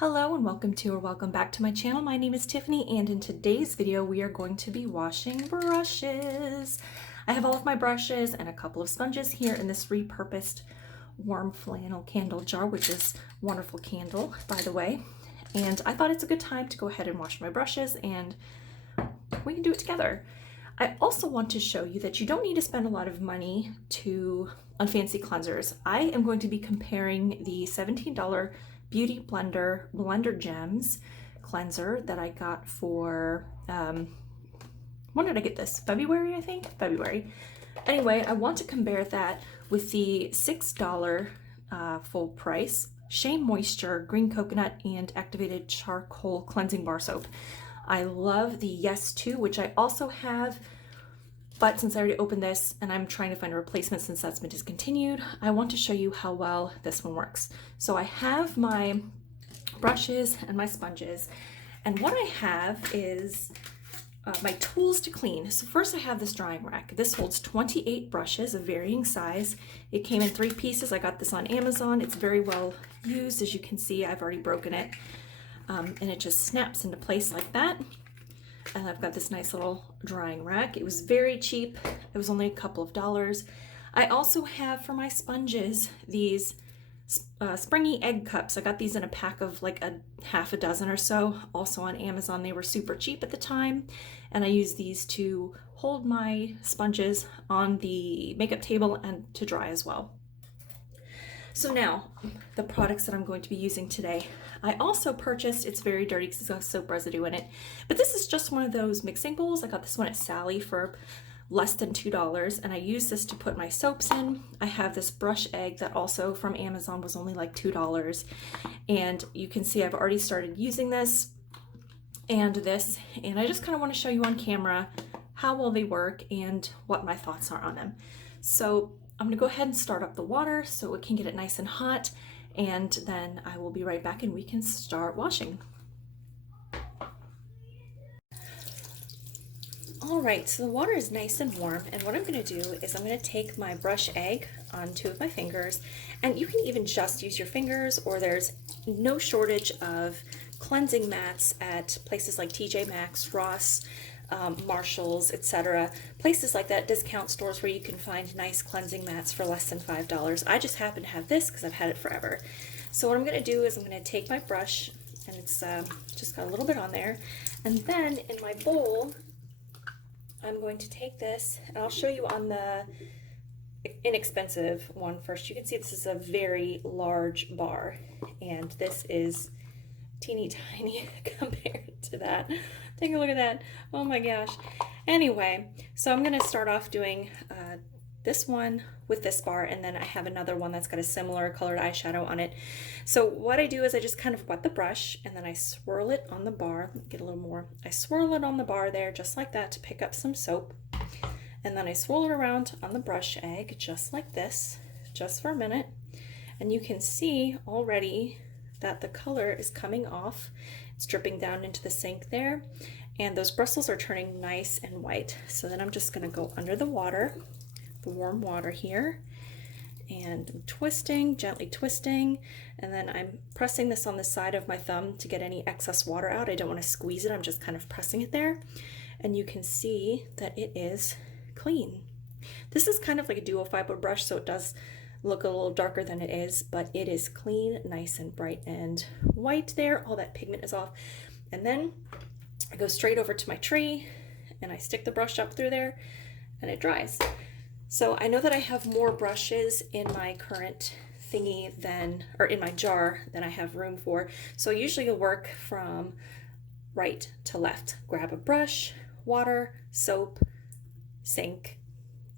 Hello and welcome back to my channel. My name is Tiffany and in today's video we are going to be washing brushes. I have all of my brushes and a couple of sponges here in this repurposed warm flannel candle jar, which is a wonderful candle, by the way. And I thought it's a good time to go ahead and wash my brushes and we can do it together. I also want to show you that you don't need to spend a lot of money on fancy cleansers. I am going to be comparing the $17 Beauty Blender Gems cleanser that I got for, when did I get this? February, I think? February. Anyway, I want to compare that with the $6 full price Shea Moisture Green Coconut and Activated Charcoal Cleansing Bar Soap. I love the Yes To, which I also have, but since I already opened this and I'm trying to find a replacement since that's been discontinued, I want to show you how well this one works. So I have my brushes and my sponges, and what I have is my tools to clean. So first I have this drying rack. This holds 28 brushes of varying size. It came in 3 pieces. I got this on Amazon. It's very well used. As you can see, I've already broken it. And it just snaps into place like that. And I've got this nice little drying rack. It was very cheap. It was only a couple of dollars. I also have for my sponges these springy egg cups. I got these in a pack of like a half a dozen or so, also on Amazon. They were super cheap at the time, and I use these to hold my sponges on the makeup table and to dry as well. So now, the products that I'm going to be using today. I also purchased, it's very dirty because it's got soap residue in it, but this is just one of those mixing bowls. I got this one at Sally for less than $2, and I use this to put my soaps in. I have this brush egg that also from Amazon was only like $2, and you can see I've already started using this and this, and I just kind of want to show you on camera how well they work and what my thoughts are on them. So I'm going to go ahead and start up the water so it can get it nice and hot, and then I will be right back and we can start washing. All right, so the water is nice and warm, and what I'm going to do is I'm going to take my brush egg on 2 of my fingers, and you can even just use your fingers, or there's no shortage of cleansing mats at places like TJ Maxx, Ross, Marshalls, etc. Places like that, discount stores where you can find nice cleansing mats for less than $5. I just happen to have this because I've had it forever. So what I'm going to do is I'm going to take my brush, and it's just got a little bit on there, and then in my bowl I'm going to take this, and I'll show you on the inexpensive one first. You can see this is a very large bar, and this is teeny tiny compared to that. Take a look at that. Oh my gosh. Anyway, so I'm going to start off doing this one with this bar, and then I have another one that's got a similar colored eyeshadow on it. So what I do is I just kind of wet the brush, and then I swirl it on the bar. Get a little more. I swirl it on the bar there just like that to pick up some soap, and then I swirl it around on the brush egg just like this, just for a minute, and you can see already that the color is coming off. It's dripping down into the sink there, and those bristles are turning nice and white. So then I'm just going to go under the water, the warm water here, and I'm twisting, gently twisting, and then I'm pressing this on the side of my thumb to get any excess water out. I don't want to squeeze it, I'm just kind of pressing it there, and you can see that it is clean. This is kind of like a duo fiber brush, so it does look a little darker than it is, but it is clean, nice and bright and white there. All that pigment is off. And then I go straight over to my tree and I stick the brush up through there and it dries. So I know that I have more brushes in my current thingy or in my jar than I have room for. So I usually work from right to left. Grab a brush, water, soap, sink,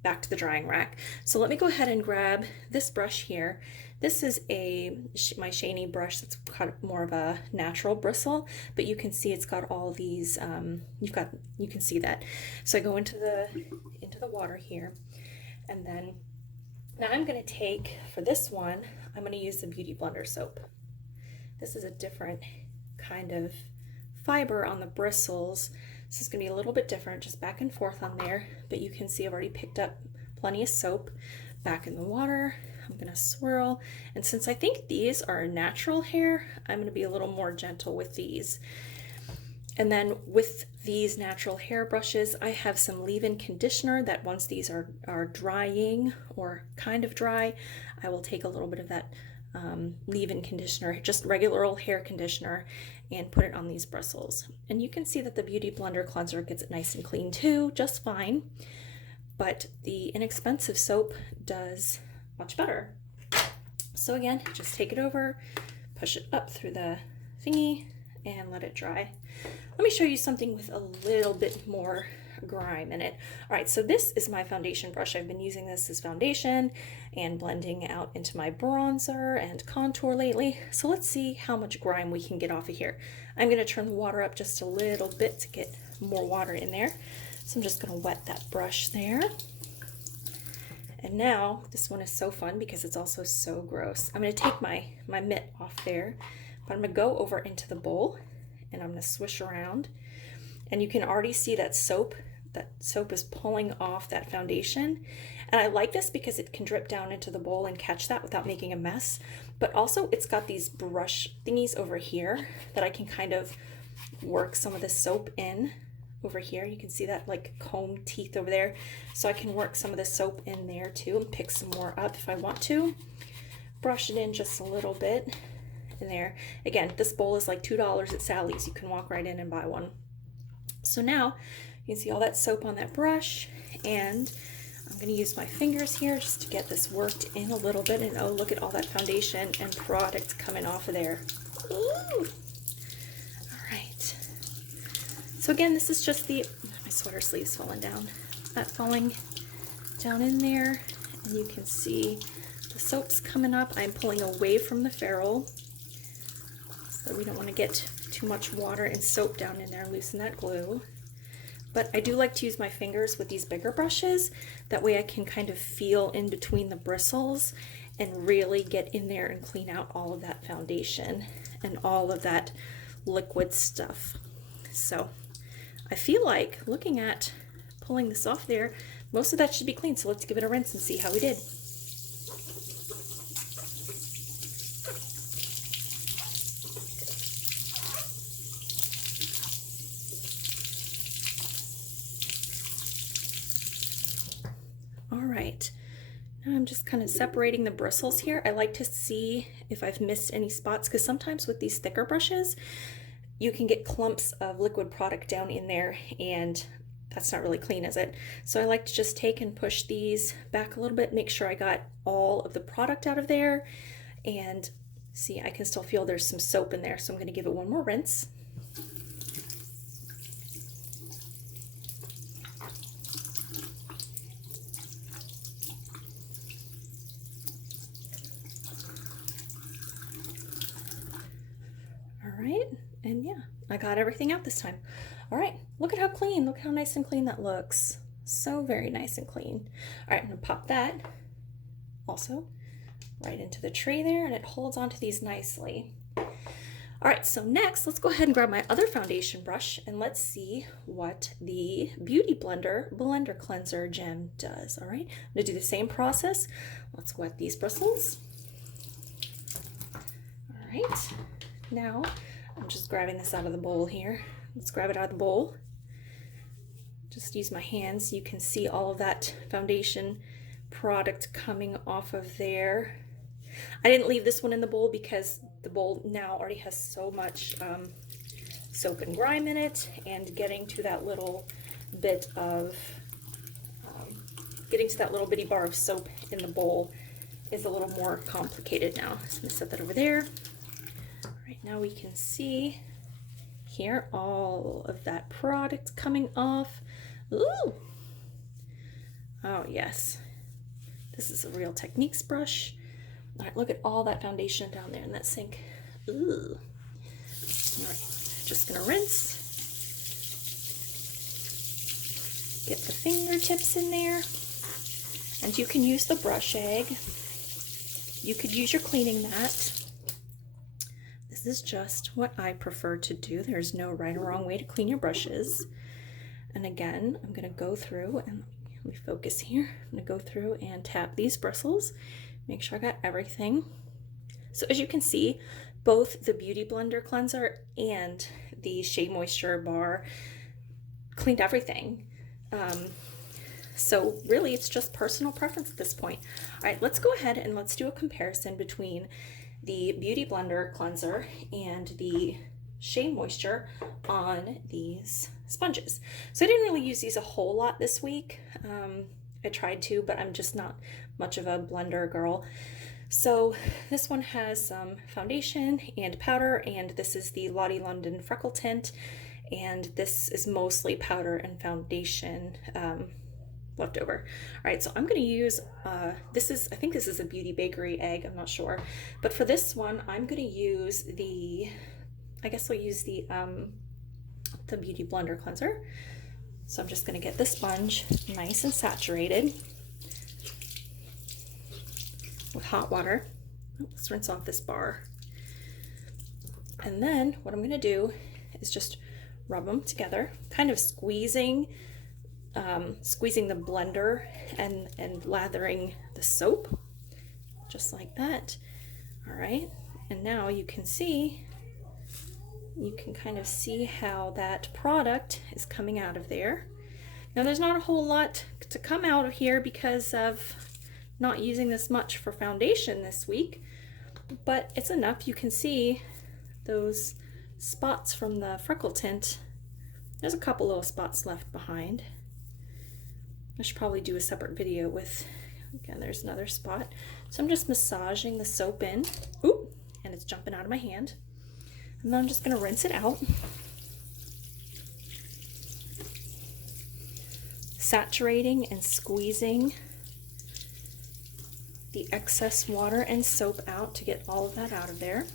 back to the drying rack. So let me go ahead and grab this brush here. This is my Shany brush that's got more of a natural bristle, but you can see it's got all these, you can see that. So I go into the water here, and then now I'm going to take, for this one, I'm going to use the Beauty Blender soap. This is a different kind of fiber on the bristles. This is going to be a little bit different, just back and forth on there, but you can see I've already picked up plenty of soap. Back in the water, I'm gonna swirl. And since I think these are natural hair, I'm gonna be a little more gentle with these. And then with these natural hair brushes, I have some leave-in conditioner that once these are drying or kind of dry, I will take a little bit of that leave-in conditioner, just regular old hair conditioner, and put it on these bristles. And you can see that the Beauty Blender cleanser gets it nice and clean too, just fine. But the inexpensive soap does much better. So again, just take it over, push it up through the thingy, and let it dry. Let me show you something with a little bit more grime in it. All right, so this is my foundation brush. I've been using this as foundation and blending out into my bronzer and contour lately. So let's see how much grime we can get off of here. I'm gonna turn the water up just a little bit to get more water in there. So I'm just gonna wet that brush there. And now, this one is so fun because it's also so gross. I'm gonna take my mitt off there, but I'm gonna go over into the bowl and I'm gonna swish around. And you can already see that soap is pulling off that foundation. And I like this because it can drip down into the bowl and catch that without making a mess. But also it's got these brush thingies over here that I can kind of work some of the soap in over here. You can see that like comb teeth over there. So I can work some of the soap in there too and pick some more up if I want to. Brush it in just a little bit in there. Again, this bowl is like $2 at Sally's. You can walk right in and buy one. So now you can see all that soap on that brush, and I'm going to use my fingers here just to get this worked in a little bit. And oh, look at all that foundation and product coming off of there. Ooh. All right. So again, this is just my sweater sleeve's falling down. That falling down in there, and you can see the soap's coming up. I'm pulling away from the ferrule, so we don't want to get too much water and soap down in there and loosen that glue. But I do like to use my fingers with these bigger brushes. That way I can kind of feel in between the bristles and really get in there and clean out all of that foundation and all of that liquid stuff. So I feel like looking at pulling this off there, most of that should be clean. So let's give it a rinse and see how we did. All right, now I'm just kind of separating the bristles here. I like to see if I've missed any spots, because sometimes with these thicker brushes, you can get clumps of liquid product down in there, and that's not really clean, is it? So I like to just take and push these back a little bit, make sure I got all of the product out of there, and see, I can still feel there's some soap in there, so I'm gonna give it one more rinse. All right, and yeah, I got everything out this time. All right, look at how clean, look how nice and clean that looks. So very nice and clean. All right, I'm gonna pop that also right into the tray there, and it holds onto these nicely. All right, so next, let's go ahead and grab my other foundation brush and let's see what the Beauty Blender Blender Cleanser Gem does. All right, I'm gonna do the same process. Let's wet these bristles. All right, now I'm just grabbing this out of the bowl here. Let's grab it out of the bowl. Just use my hands. You can see all of that foundation product coming off of there. I didn't leave this one in the bowl because the bowl now already has so much soap and grime in it, and getting to that little bit of, getting to that little bitty bar of soap in the bowl is a little more complicated now. So I'm gonna set that over there. Right now we can see here all of that product coming off. Ooh! Oh yes, this is a Real Techniques brush. All right, look at all that foundation down there in that sink. Ooh. All right, just gonna rinse. Get the fingertips in there. And you can use the brush egg. You could use your cleaning mat. This is just what I prefer to do. There's no right or wrong way to clean your brushes. And again, I'm gonna go through and let me focus here. I'm gonna go through and tap these bristles, Make sure I got everything. So as you can see, both the Beauty Blender cleanser and the Shea Moisture bar cleaned everything. So really it's just personal preference at this point. All right, let's go ahead and let's do a comparison between the Beauty Blender cleanser and the Shea Moisture on these sponges. So I didn't really use these a whole lot this week. I tried to, but I'm just not much of a blender girl. So this one has some foundation and powder, and this is the Lottie London Freckle Tint, and this is mostly powder and foundation left over. All right, so I'm going to use, I think this is a Beauty Bakery egg, I'm not sure. But for this one, I'm going to use I guess I'll use the Beauty Blender cleanser. So I'm just going to get the sponge nice and saturated with hot water. Let's rinse off this bar. And then what I'm going to do is just rub them together, kind of squeezing the blender and lathering the soap, just like that. All right, and now you can kind of see how that product is coming out of there. Now there's not a whole lot to come out of here because of not using this much for foundation this week, but it's enough. You can see those spots from the freckle tint. There's a couple little spots left behind. I should probably do a separate video with, again, there's another spot. So I'm just massaging the soap in. Oop, and it's jumping out of my hand. And then I'm just going to rinse it out. Saturating and squeezing the excess water and soap out to get all of that out of there.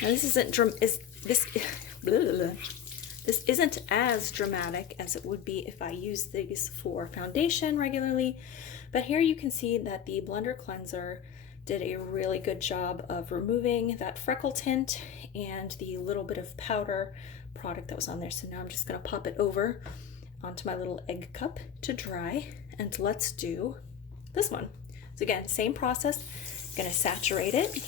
Now this isn't as dramatic as it would be if I used these for foundation regularly, but here you can see that the Blender cleanser did a really good job of removing that freckle tint and the little bit of powder product that was on there. So now I'm just going to pop it over onto my little egg cup to dry, and let's do this one. So again, same process. I'm going to saturate it.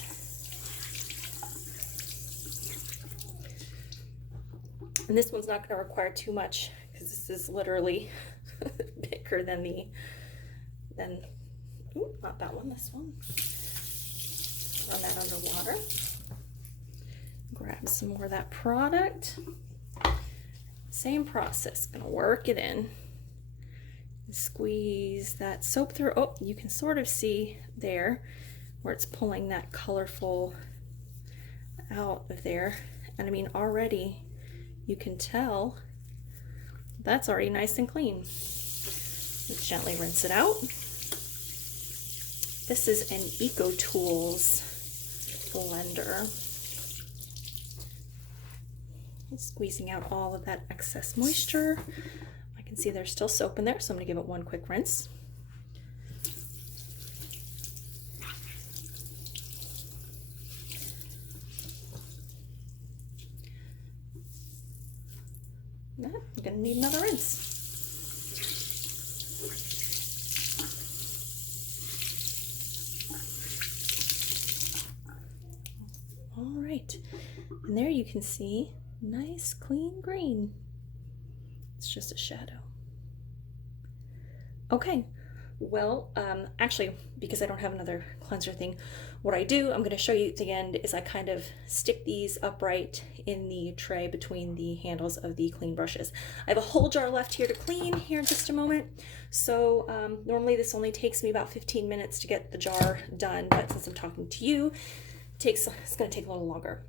And this one's not going to require too much because this is literally bigger than not that one, this one. Run that underwater. Grab some more of that product. Same process, gonna work it in. Squeeze that soap through. Oh, you can sort of see there where it's pulling that colorful out of there. And I mean, already you can tell that's already nice and clean. Let's gently rinse it out. This is an EcoTools blender. Squeezing out all of that excess moisture. I can see there's still soap in there, so I'm going to give it one quick rinse. I'm going to need another rinse. All right, and there you can see nice clean green. It's just a shadow. Okay, well, actually, because I don't have another cleanser thing, what I do, I'm going to show you at the end, is I kind of stick these upright in the tray between the handles of the clean brushes. I have a whole jar left here to clean here in just a moment. So normally this only takes me about 15 minutes to get the jar done, but since I'm talking to you, it's going to take a little longer.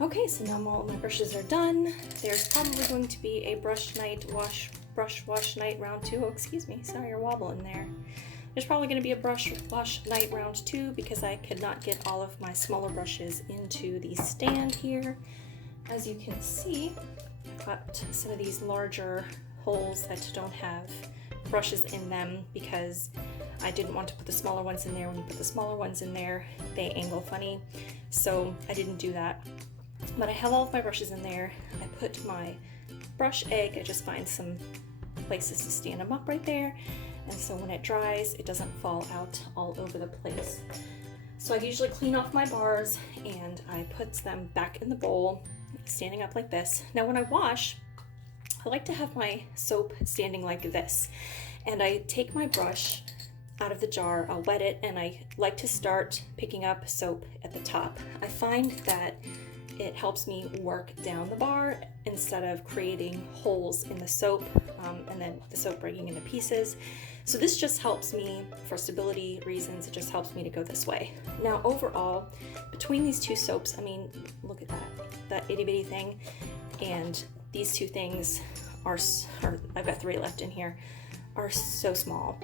Okay, so now all my brushes are done. There's probably going to be a brush wash night round 2. Oh, excuse me, sorry, you're wobbling there. There's probably going to be a brush wash night round 2 because I could not get all of my smaller brushes into the stand here. As you can see, I've got some of these larger holes that don't have brushes in them because I didn't want to put the smaller ones in there. When you put the smaller ones in there, they angle funny, so I didn't do that. But I have all of my brushes in there. I put my brush egg, I just find some places to stand them up right there, and so when it dries, it doesn't fall out all over the place. So I usually clean off my bars and I put them back in the bowl, standing up like this. Now when I wash, I like to have my soap standing like this, and I take my brush out of the jar, I'll wet it, and I like to start picking up soap at the top. I find that it helps me work down the bar instead of creating holes in the soap and then the soap breaking into pieces. So this just helps me for stability reasons. It just helps me to go this way. Now overall, between these two soaps, I mean, look at that itty bitty thing, and these two things are I've got 3 left in here, are so small.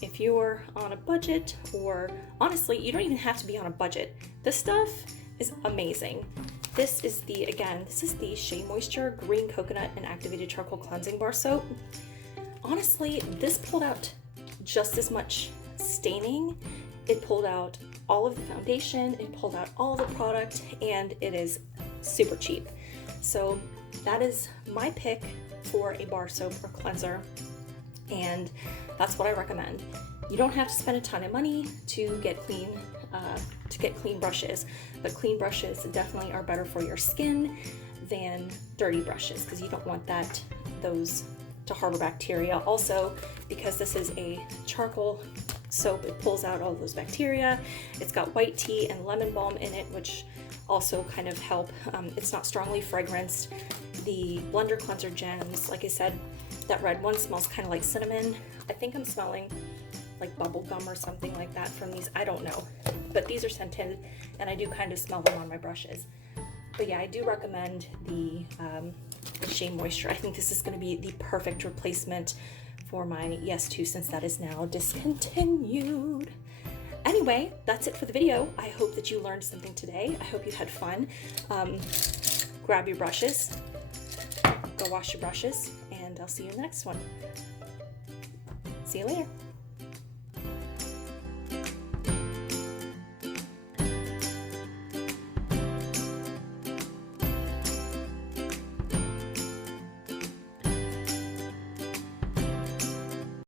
If you're on a budget, or honestly, you don't even have to be on a budget. This stuff is amazing. This is the Shea Moisture Green Coconut and Activated Charcoal Cleansing Bar Soap. Honestly, this pulled out just as much staining. It pulled out all of the foundation, it pulled out all the product, and it is super cheap. So that is my pick for a bar soap or cleanser, and that's what I recommend. You don't have to spend a ton of money to get clean brushes, but clean brushes definitely are better for your skin than dirty brushes because you don't want those to harbor bacteria. Also, because this is a charcoal soap, it pulls out all those bacteria. It's got white tea and lemon balm in it, which also kind of help. It's not strongly fragranced. The Blender Cleanser Gems, like I said, that red one smells kind of like cinnamon. I think I'm smelling like bubble gum or something like that from these. I don't know, but these are scented and I do kind of smell them on my brushes. But yeah, I do recommend the Shea Moisture. I think this is going to be the perfect replacement for my Yes2 since that is now discontinued. Anyway, that's it for the video. I hope that you learned something today. I hope you had fun. Grab your brushes, go wash your brushes, and I'll see you in the next one. See you later.